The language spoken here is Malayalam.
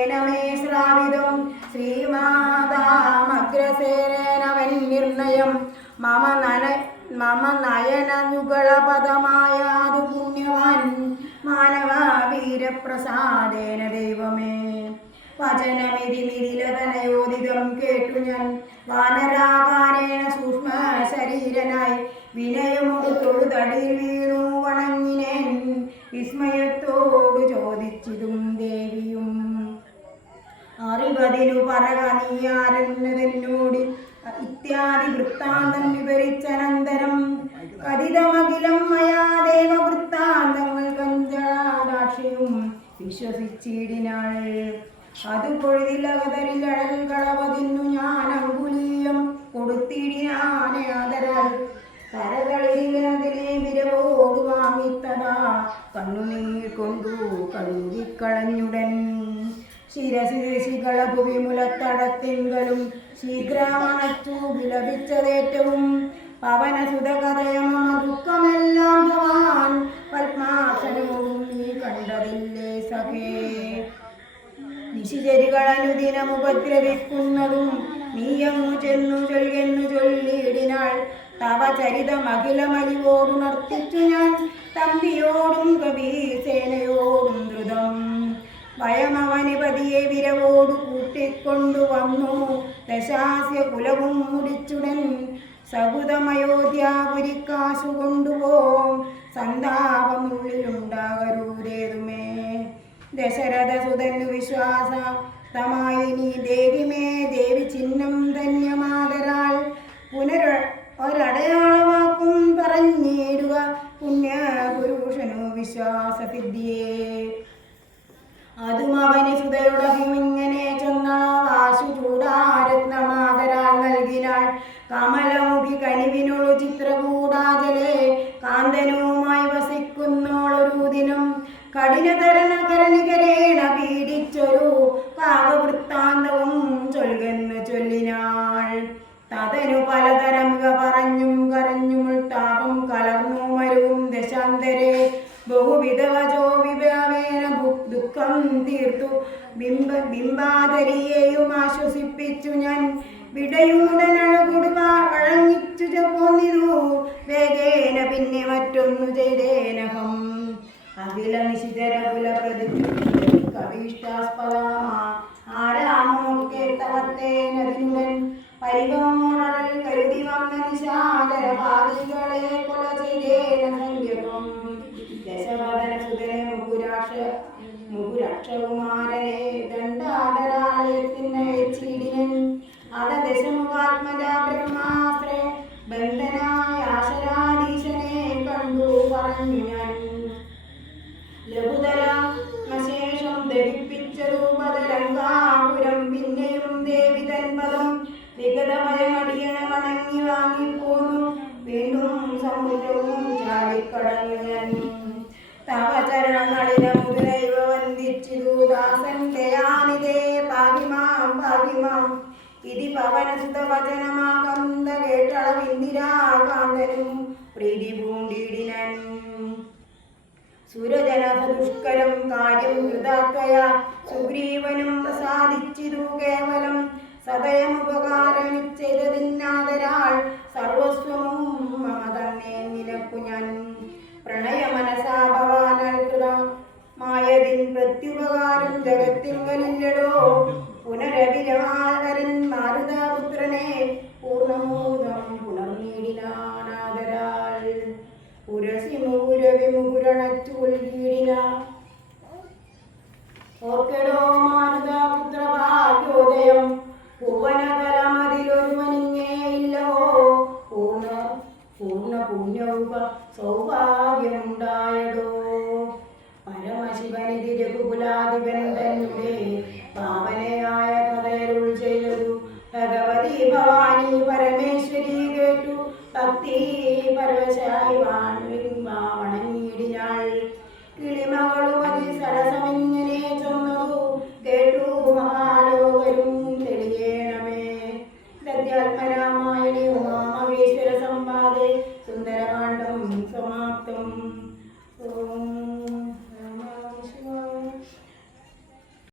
തേന മേ മമ നന മമ നയനയുഗളപദമായാതു പുണ്യവാൻ മാനവ വീരപ്രസാദേന ദൈവമേ. വചനമിതി മിതിലതനയോദിതം കേട്ടു ഞാൻ. വാനരാകാരേണ സൂക്ഷ്മ ശരീരനായി വിനയമൊരു തൊഴുതടിയിൽ വീണു വണങ്ങിനേൻ. വിസ്മയത്തോടു ചോദിച്ചിതും അറിവതിനു പറക നീയാരെന്നതെന്നോട് ഇത്യാദി വൃത്താന്തം വിവരിച്ചനന്തരം. കഥിതമഖിലം മയാ ദേവവൃത്താന്തങ്ങൾ കഞ്ചാദാക്ഷിയും വിശ്വസിച്ചിടിനാൾ. അത് പൊഴുതിലകതരിൽ അഴൽ കളവതിന്നു ഞാൻ അങ്കുലീയം കൊടുത്തിടിനാനെ ആദരാൽ. വാങ്ങിത്തതാ കണ്ണുനീർ കൊണ്ടു കഴുകിക്കളഞ്ഞുടൻ. ശിരശികള പുവിമുലത്തടത്തിങ്കലും ശീഘ്രമണച്ചു വിലപിച്ചതേറ്റവും. പവനസുതകഥയമ ദുഃഖമെല്ലാം ഭവാൻ പത്മാസനവും നീ കണ്ടതില്ലേ സഖേ. നിശിചരികളനുദിനം ഉപദ്രവിക്കുന്നതും നീയങ്ങു ചെന്നു ചൊല്ലെന്നു ചൊല്ലിയിടിനാൾ തവ ചരിതമഖിലമലിവോടുണർത്തിച്ചു ഞാൻ തമ്പിയോടും ദ്രുതം വയമവനിപതിയെ വിരവോടു കൂട്ടിക്കൊണ്ടു വന്നു. ദശാസ്യ കുലവും മുടിച്ചുടൻ സകുതമയോധ്യാപുരിക്കാശു കൊണ്ടുപോം സന്താപമുള്ളിലുണ്ടാകരുതേതുമേ ദശരഥ സുതന്നു വിശ്വാസ തമായി നീ ദേവിമേ. ദേവി ചിഹ്നം ധന്യമാതരാൾ പുനര ഒരടയാളവാക്കും വസിക്കുന്നോളൊരു കഠിനതര കഠിനതരണ കരണികരേണ പീഡിച്ചൊരു കാവവൃത്താന്തവും ചൊൽകെന്ന് ചൊല്ലിനാൾ. തതനു പലതരം പറഞ്ഞും കരഞ്ഞും താപം കലർന്നു മരവും ദശാന്തരെ. ബഹുവിധവചോ വിഭാവേന ദുഃഖം തീർത്തു. ബിംബ ബിംബാധരിയെയും ആശ്വസിപ്പിച്ചു ഞാൻ. വിടയുടനഴകുടുക വഴങ്ങിച്ചു വേഗേന പിന്നെ മറ്റൊന്നു ചെയ്തേനഹം. അഖില നിശിതരകുല കുല കവിഷ്ടാസ്പദമാ ആരാമോ കേട്ടവർത്തേനതിനുടൻ പരിഗമോണൽ കരുതി വന്ന നിശാചര പാപികളെ കൊല ചെയ്തേന സംഖ്യകം ദശവദന സുതനെ മുകുരാക്ഷ മുകുരാക്ഷകുമാരനെ ദണ്ഡാധരാലയത്തിന് ചീടിനൻ അത ദശമുഖാത്മജ ബന്ധനായ തൻപദം വിഗതമയമടിയണ വണങ്ങി വാങ്ങിപ്പോന്നു വീണ്ടും സമുദ്രവും ചാടിക്കടന്നു ഞാൻ തവ ചരണങ്ങളില മുതലൈവ വന്ദിച്ചിതു ദാസൻ ദയാനിതേ പാകിമാം പാകിമാം ഇതി പവനസുത വചനമാകന്ത കേട്ടളവിന്ദിരാകാന്തനും പ്രീതി പൂണ്ടിടിനൻ. സുരജനത ദുഷ്കരം കാര്യം കൃതാത്വയ സുഗ്രീവനും പ്രസാദിച്ചിതു കേവലം സദയമുപകാരമിച്ചതിന്നാദരാൾ സർവസ്വവും മമ തന്നെ നിനക്കു ഞാൻ. പ്രണയമനസാ ഭവാനൽകൃത മായതിൻ പ്രത്യുപകാരം ജഗത്തിങ്കലില്ലടോ പുനരവിരമാകരൻ മാരുതാപുത്രനെ പൂർണമൂതം പുനർനീടിനാനാദരാൾ. ഉരസി ഓർക്കടോ മുകുരണച്ചു കൊൽകീടിന ഓർക്കെടോ സൗഭാഗ്യമുണ്ടായടോ പരമശിവനിധി രഘുകുലാധിപൻ തന്നെ പാവനയായ കഥയരുൾ ചെയ്തു ഭഗവതി ഭവാനി പരമേശ്വരി കേട്ടു. ഭക്തി